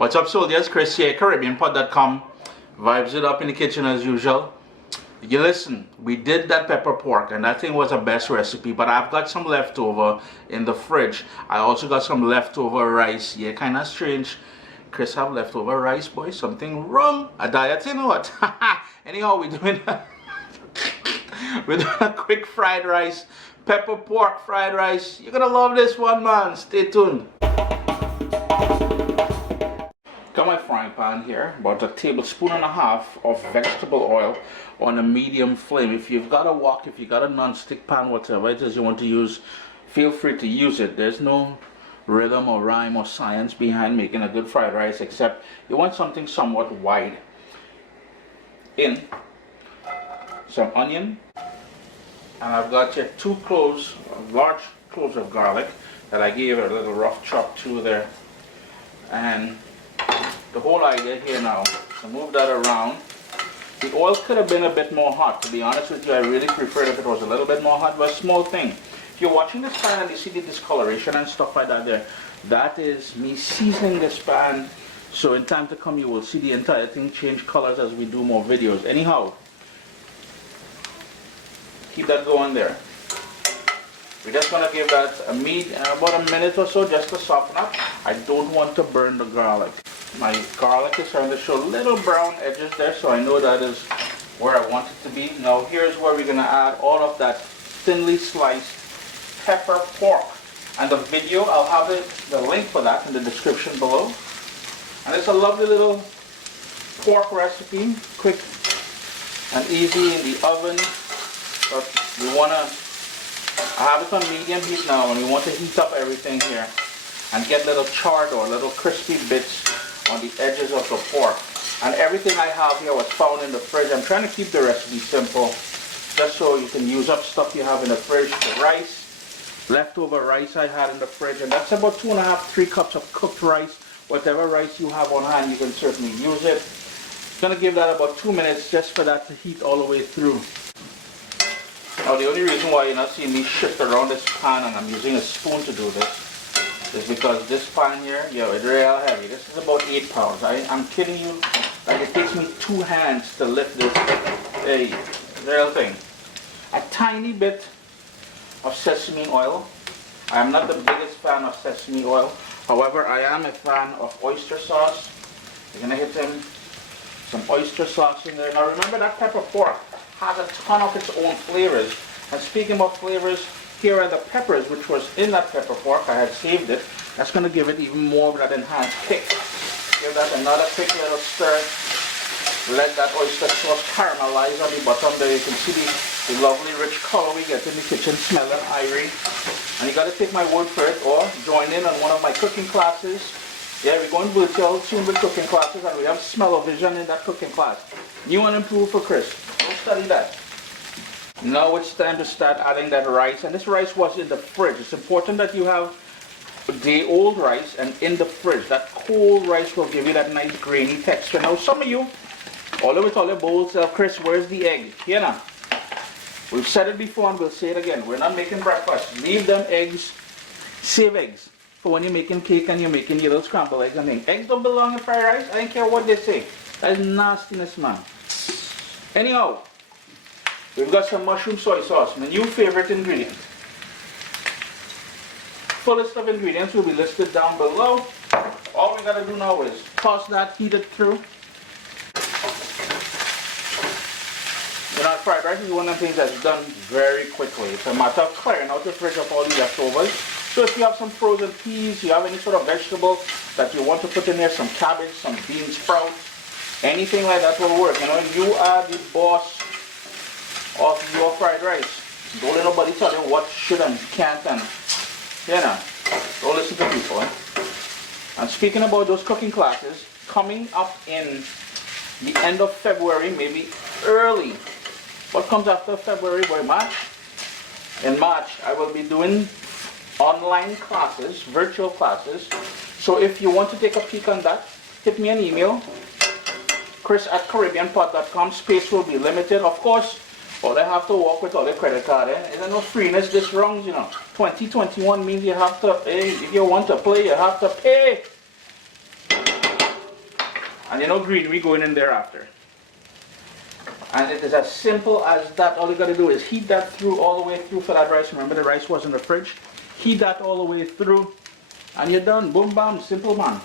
What's up, soldiers? Chris here, CaribbeanPod.com. Vibes it up in the kitchen as usual. You listen, we did that pepper pork and that thing was the best recipe, but I've got some leftover in the fridge. I also got some leftover rice. Yeah, kind of strange. Chris have leftover rice, boy. Something wrong. A diet, you know what? Anyhow, we're doing a quick fried rice, pepper pork fried rice. You're gonna love this one, man. Stay tuned. Got my frying pan here, about 1.5 tablespoons of vegetable oil on a medium flame. If you've got a wok, if you've got a non-stick pan, whatever it is you want to use, feel free to use it. There's no rhythm or rhyme or science behind making a good fried rice, except you want something somewhat wide. In some onion, and I've got here 2 cloves, large cloves of garlic that I gave a little rough chop to there. And the whole idea here now, to move that around. The oil could have been a bit more hot. To be honest with you, I really preferred if it was a little bit more hot, but a small thing. If you're watching this pan and you see the discoloration and stuff like that there, that is me seasoning this pan. So in time to come, you will see the entire thing change colors as we do more videos. Anyhow, keep that going there. We're just going to give that about a minute or so just to soften up. I don't want to burn the garlic. My garlic is starting to show little brown edges there, so I know that is where I want it to be. Now here's where we're going to add all of that thinly sliced pepper pork. And the video, I'll have the link for that in the description below. And it's a lovely little pork recipe, quick and easy in the oven. But we want to have it on medium heat now, and we want to heat up everything here and get little charred or little crispy bits on the edges of the pork. And everything I have here was found in the fridge. I'm trying to keep the recipe simple, just so you can use up stuff you have in the fridge. The rice, leftover rice I had in the fridge, and that's about 2.5–3 cups of cooked rice. Whatever rice you have on hand, you can certainly use it. I'm going to give that about 2 minutes just for that to heat all the way through. Now the only reason why you're not seeing me shift around this pan and I'm using a spoon to do this is because this pan here, yo, it's real heavy. This is about 8 pounds. I'm kidding you. Like, it takes me 2 hands to lift this. Hey, real thing. A tiny bit of sesame oil. I am not the biggest fan of sesame oil. However, I am a fan of oyster sauce. You're gonna hit some oyster sauce in there. Now remember, that pepper pork has a ton of its own flavors. And speaking about flavors, here are the peppers which was in that pepper pork. I had saved it. That's going to give it even more of that enhanced kick. Give that another quick little stir. Let that oyster sauce caramelize on the bottom there. You can see the lovely rich color we get in the kitchen, smelling ivory. And you got to take my word for it, or join in on one of my cooking classes. Yeah, we're going virtual soon with cooking classes, and we have smell-o-vision in that cooking class. New and improved for Chris. Go study that. Now it's time to start adding that rice, and this rice was in the fridge. It's important that you have day-old rice and in the fridge. That cold rice will give you that nice grainy texture. Now some of you, all of your bowls, Chris, where's the egg? Here now. We've said it before and we'll say it again. We're not making breakfast. Leave them eggs. Save eggs for when you're making cake and you're making your little scrambled eggs and things. Eggs don't belong in fried rice. I don't care what they say. That is nastiness, man. Anyhow, we've got some mushroom soy sauce, my new favorite ingredient. Full list of ingredients will be listed down below. All we gotta do now is toss that, heat it through. You know, fried rice is one of the things that's done very quickly. It's a matter of clearing out the fridge of all the leftovers. So if you have some frozen peas, you have any sort of vegetable that you want to put in there, some cabbage, some bean sprouts, anything like that will work. You know, you are the boss of your fried rice. Don't let nobody tell you what should and can't, and you know, don't listen to people. And speaking about those cooking classes, coming up in the end of February, maybe early. What comes after February? Boy, March. In March, I will be doing online classes, virtual classes. So if you want to take a peek on that, hit me an email. Chris@CaribbeanPod.com. Space will be limited, of course. All they have to walk with all their credit card. There's no freeness. This wrongs, you know. 2021 means you have to, if you want to play, you have to pay. And you know greenery going in there after. And it is as simple as that. All you got to do is heat that through all the way through for that rice. Remember the rice was in the fridge. Heat that all the way through. And you're done. Boom, bam. Simple, man.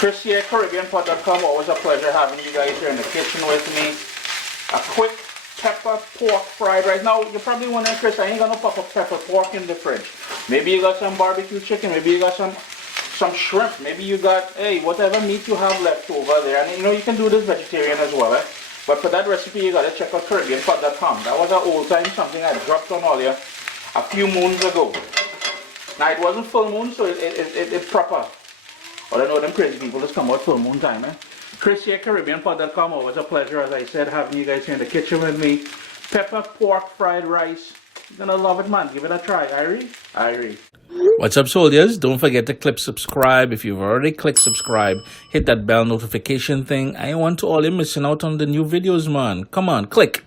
Chris here, CaribbeanPot.com. Always a pleasure having you guys here in the kitchen with me. A quick pepper pork fried rice. Now, you're probably wondering, Chris, I ain't got no pepper pork in the fridge. Maybe you got some barbecue chicken. Maybe you got some shrimp. Maybe you got, hey, whatever meat you have left over there. And you know, you can do this vegetarian as well. But for that recipe, you got to check out CaribbeanPot.com. That was an old time something I dropped on all you a few moons ago. Now, it wasn't full moon, so it's proper. But I know them crazy people just come out full moon time, Chris here, CaribbeanPot.com. Always a pleasure, as I said, having you guys here in the kitchen with me. Pepper pork fried rice. You're gonna love it, man. Give it a try, Irie. What's up, soldiers? Don't forget to click subscribe. If you've already clicked subscribe, hit that bell notification thing. I want to all you missing out on the new videos, man. Come on, click.